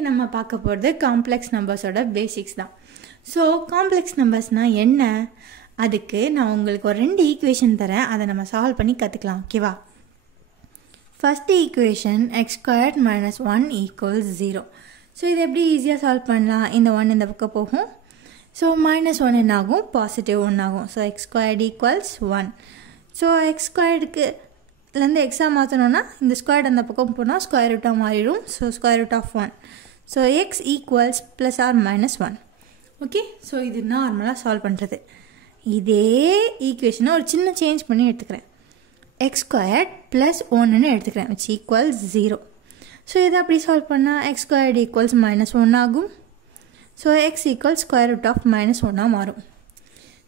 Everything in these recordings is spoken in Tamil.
இன்னைக்கு நம்ம பார்க்க போகிறது காம்ப்ளெக்ஸ் நம்பர்ஸோட பேசிக்ஸ் தான். ஸோ காம்ப்ளெக்ஸ் நம்பர்ஸ்னால் என்ன, அதுக்கு நான் உங்களுக்கு ஒரு 2 ஈக்குவேஷன் தரேன், அதை நம்ம சால்வ் பண்ணி கற்றுக்கலாம். ஓகேவா? First equation x² - 1 = 0. ஸோ இது எப்படி ஈஸியாக சால்வ் பண்ணலாம்? இந்த 1 இந்த பக்கம் போகும். ஸோ -1 என்ன ஆகும்? +1 ஆகும். So x² = 1. ஸோ x²க்கு இதுலேருந்து எக்ஸாக மாற்றணுன்னா இந்த ஸ்கொயர்ட் அந்த பக்கம் போனால் ஸ்கொயர் ரூட்டாக மாறிடும். So √1. So x = +or-1. Okay, so இது நார்மலாக சால்வ் பண்ணுறது. இதே ஈக்குவேஷனை ஒரு சின்ன சேஞ்ச் பண்ணி எடுத்துக்கிறேன். x² + 1 எடுத்துக்கிறேன், which = 0. ஸோ இதை அப்படி சால்வ் பண்ணால் x² = -1 ஆகும். ஸோ x = √-1 மாறும்.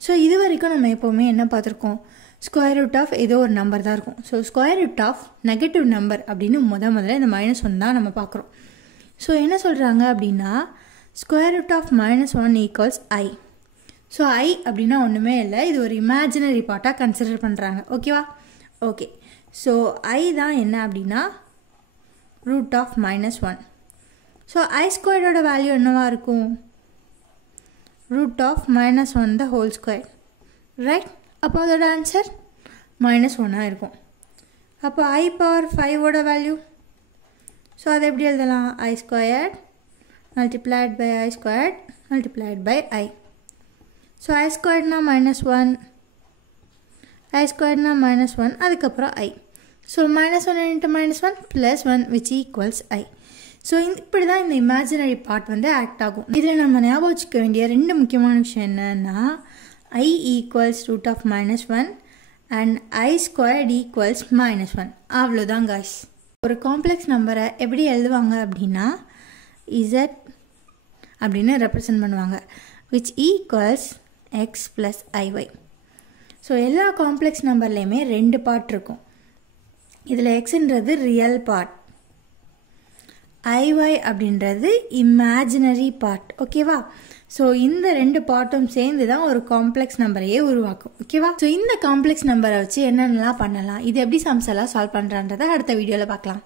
ஸோ இது வரைக்கும் நம்ம எப்போவுமே என்ன பார்த்துருக்கோம்? √of ஏதோ ஒரு நம்பர் தான் இருக்கும். ஸோ √of நெகட்டிவ் நம்பர் அப்படின்னு முதல்ல இந்த -1 தான் நம்ம பார்க்குறோம். ஸோ என்ன சொல்கிறாங்க அப்படின்னா √of -1 = i. ஸோ i அப்படின்னா ஒன்றுமே இல்லை, இது ஒரு இமேஜினரி பார்ட்டாக கன்சிடர் பண்ணுறாங்க. ஓகேவா? ஓகே, ஸோ i தான் என்ன அப்படின்னா √of -1. ஸோ i² வேல்யூ என்னவா இருக்கும்? √of -1² right? அப்போ அதோட ஆன்சர் -1 இருக்கும். அப்போ i⁵ வேல்யூ, ஸோ அதை எப்படி எழுதலாம்? i² × i² × i. ஸோ i²னா -1, i²னா -1, அதுக்கப்புறம் i. So -1 × -1 +1, which = i. So இப்படி தான் இந்த இமேஜினரி பார்ட் ஆக்ட் ஆகும். இதில் நம்ம ஞாபகம் வச்சுக்க வேண்டிய 2 முக்கியமான விஷயம் என்னன்னா i = √of -1 and i² = -1. அவ்வளோதான் காய்ஸ். ஒரு காம்ப்ளெக்ஸ் நம்பரை எப்படி எழுதுவாங்க அப்படின்னா z அப்படின்னு ரெப்ரசன்ட் பண்ணுவாங்க, which = x + iy. ஸோ எல்லா காம்ப்ளெக்ஸ் நம்பர்லேயுமே 2 பார்ட் இருக்கும். இதில் எக்ஸ்ன்றது ரியல் பார்ட், iy அப்படின்றது இமேஜினரி பார்ட். ஓகேவா? ஸோ இந்த 2 பார்ட்டும் சேர்ந்து தான் ஒரு காம்ப்ளெக்ஸ் நம்பரையே உருவாக்கும். ஓகேவா? ஸோ இந்த காம்ப்ளெக்ஸ் நம்பரை வச்சு என்னென்னலாம் பண்ணலாம், இது எப்படி சம்ஸ் எல்லாம் சால்வ் பண்ணுறான்றதை அடுத்த வீடியோவில் பார்க்கலாம்.